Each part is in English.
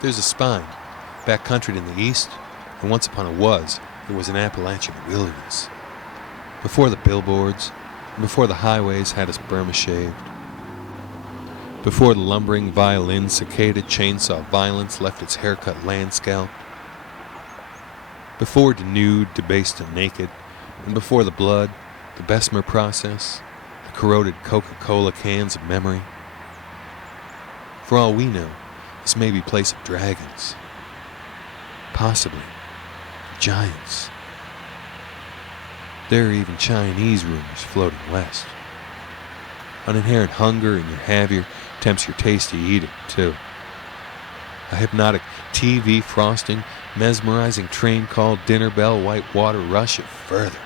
There's a spine, backcountry in the east, and once upon it was an Appalachian wilderness. Before the billboards, and before the highways had us Burma shaved. Before the lumbering violin cicada chainsaw violence left its haircut land scalp. Before denuded, debased, and naked, and before the blood, the Bessemer process, the corroded Coca-Cola cans of memory. For all we know, this may be a place of dragons. Possibly giants. There are even Chinese rumors floating west. An inherent hunger in your Javier tempts your taste to eat it, too. A hypnotic TV frosting, mesmerizing train call, dinner bell, white water rush it further.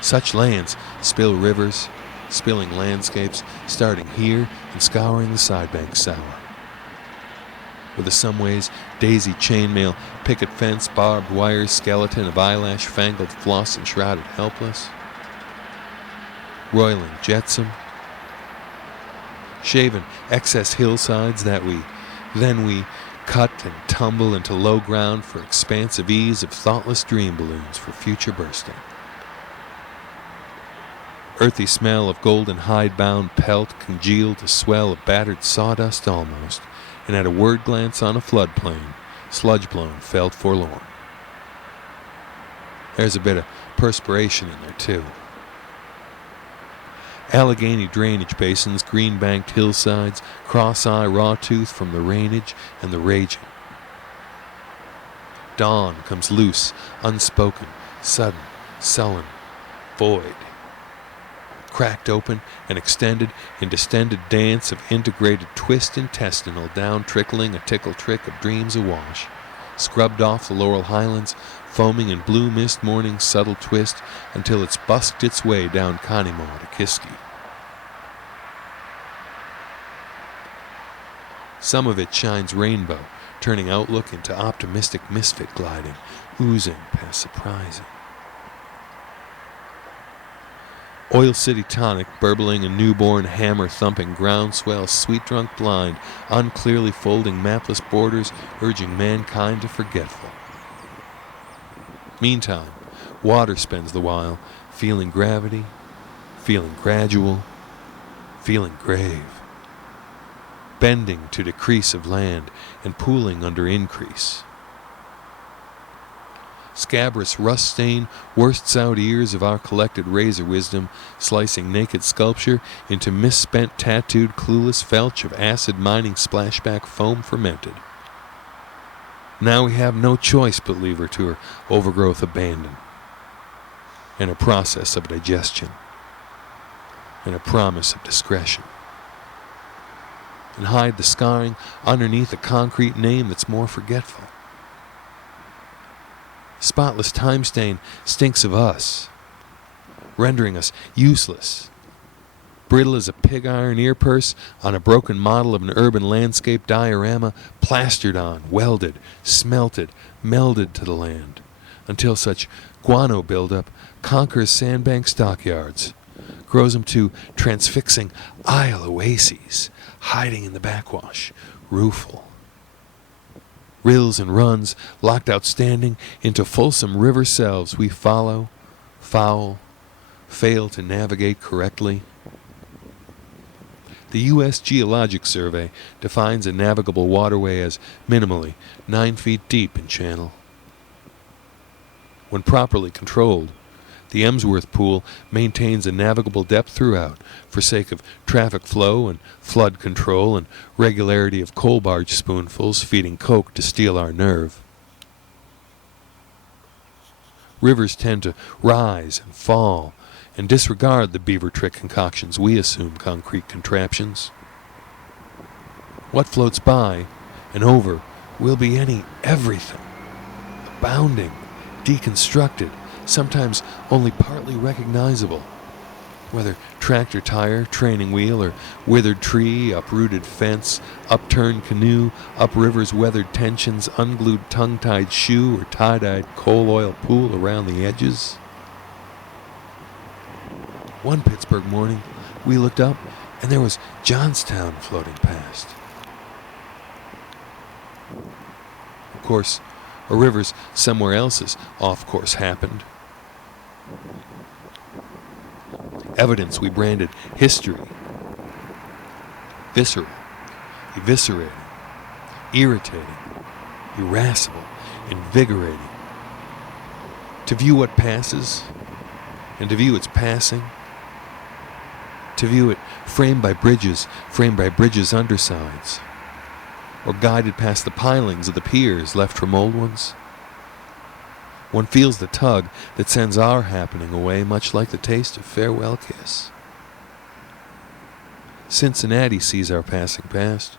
Such lands spill rivers, spilling landscapes, starting here and scouring the sidebanks sour. With the someways daisy chainmail, picket fence, barbed wire, skeleton of eyelash, fangled floss and shrouded helpless. Roiling jetsam. Shaven excess hillsides that we cut and tumble into low ground for expansive ease of thoughtless dream balloons for future bursting. Earthy smell of golden hide-bound pelt congealed to swell of battered sawdust almost, and at a word glance on a floodplain, sludge-blown, felt forlorn. There's a bit of perspiration in there, too. Allegheny drainage basins, green-banked hillsides, cross-eye raw tooth from the rainage and the raging. Dawn comes loose, unspoken, sudden, sullen, void. Cracked open and extended in distended dance of integrated twist intestinal, down trickling a tickle trick of dreams awash, scrubbed off the Laurel Highlands, foaming in blue mist morning's subtle twist until it's busked its way down Conemaugh to Kiski. Some of it shines rainbow, turning outlook into optimistic misfit gliding, oozing past surprising. Oil City tonic, burbling a newborn, hammer-thumping groundswell, sweet-drunk blind, unclearly folding mapless borders, urging mankind to forgetful. Meantime, water spends the while, feeling gravity, feeling gradual, feeling grave. Bending to decrease of land, and pooling under increase. Scabrous rust-stained, worst-out ears of our collected razor wisdom, slicing naked sculpture into misspent, tattooed, clueless felch of acid-mining splashback foam fermented. Now we have no choice but leave her to her overgrowth abandon, and a process of digestion, and a promise of discretion, and hide the scarring underneath a concrete name that's more forgetful. Spotless time stain stinks of us, rendering us useless, brittle as a pig iron ear purse on a broken model of an urban landscape diorama, plastered on, welded, smelted, melded to the land, until such guano buildup conquers sandbank stockyards, grows them to transfixing isle oases, hiding in the backwash, rueful. Rills and runs, locked outstanding into fulsome river selves we follow, foul, fail to navigate correctly. The U.S. Geologic Survey defines a navigable waterway as minimally 9 feet deep in channel. When properly controlled, the Emsworth Pool maintains a navigable depth throughout for sake of traffic flow and flood control and regularity of coal barge spoonfuls feeding coke to steal our nerve. Rivers tend to rise and fall and disregard the beaver trick concoctions we assume concrete contraptions. What floats by and over will be everything, abounding, deconstructed, sometimes only partly recognizable, whether tractor tire, training wheel, or withered tree, uprooted fence, upturned canoe, upriver's weathered tensions, unglued tongue-tied shoe, or tie-dyed coal oil pool around the edges. One Pittsburgh morning, we looked up, and there was Johnstown floating past. course, or rivers somewhere else's off-course happened. Evidence we branded history. Visceral, eviscerating, irritating, irascible, invigorating. To view what passes, and to view its passing. To view it framed by bridges undersides, or guided past the pilings of the piers left from old ones. One feels the tug that sends our happening away, much like the taste of farewell kiss. Cincinnati sees our passing past.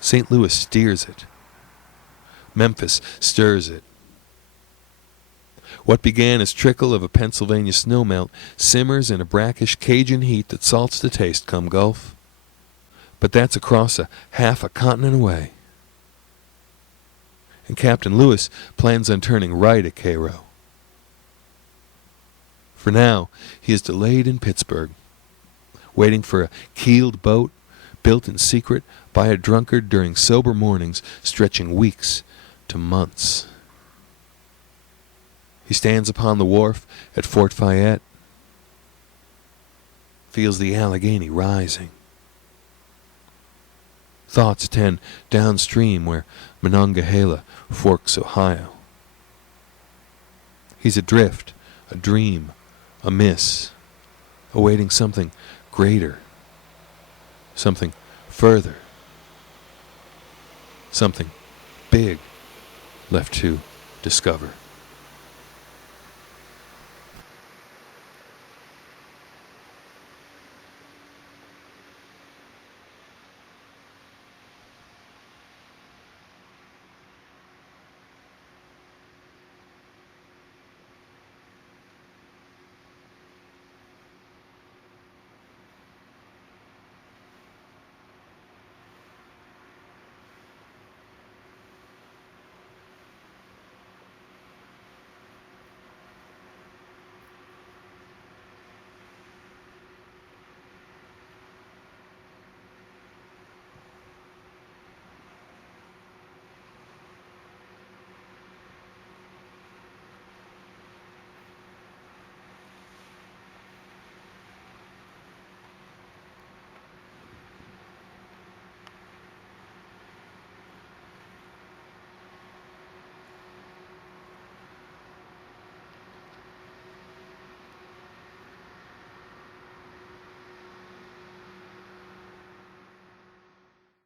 St. Louis steers it. Memphis stirs it. What began as trickle of a Pennsylvania snowmelt simmers in a brackish Cajun heat that salts the taste come Gulf. But that's across half a continent away. And Captain Lewis plans on turning right at Cairo. For now, he is delayed in Pittsburgh, waiting for a keeled boat built in secret by a drunkard during sober mornings stretching weeks to months. He stands upon the wharf at Fort Fayette, feels the Allegheny rising. Thoughts tend downstream where Monongahela forks Ohio. He's adrift, a dream, a miss, awaiting something greater, something further, something big left to discover.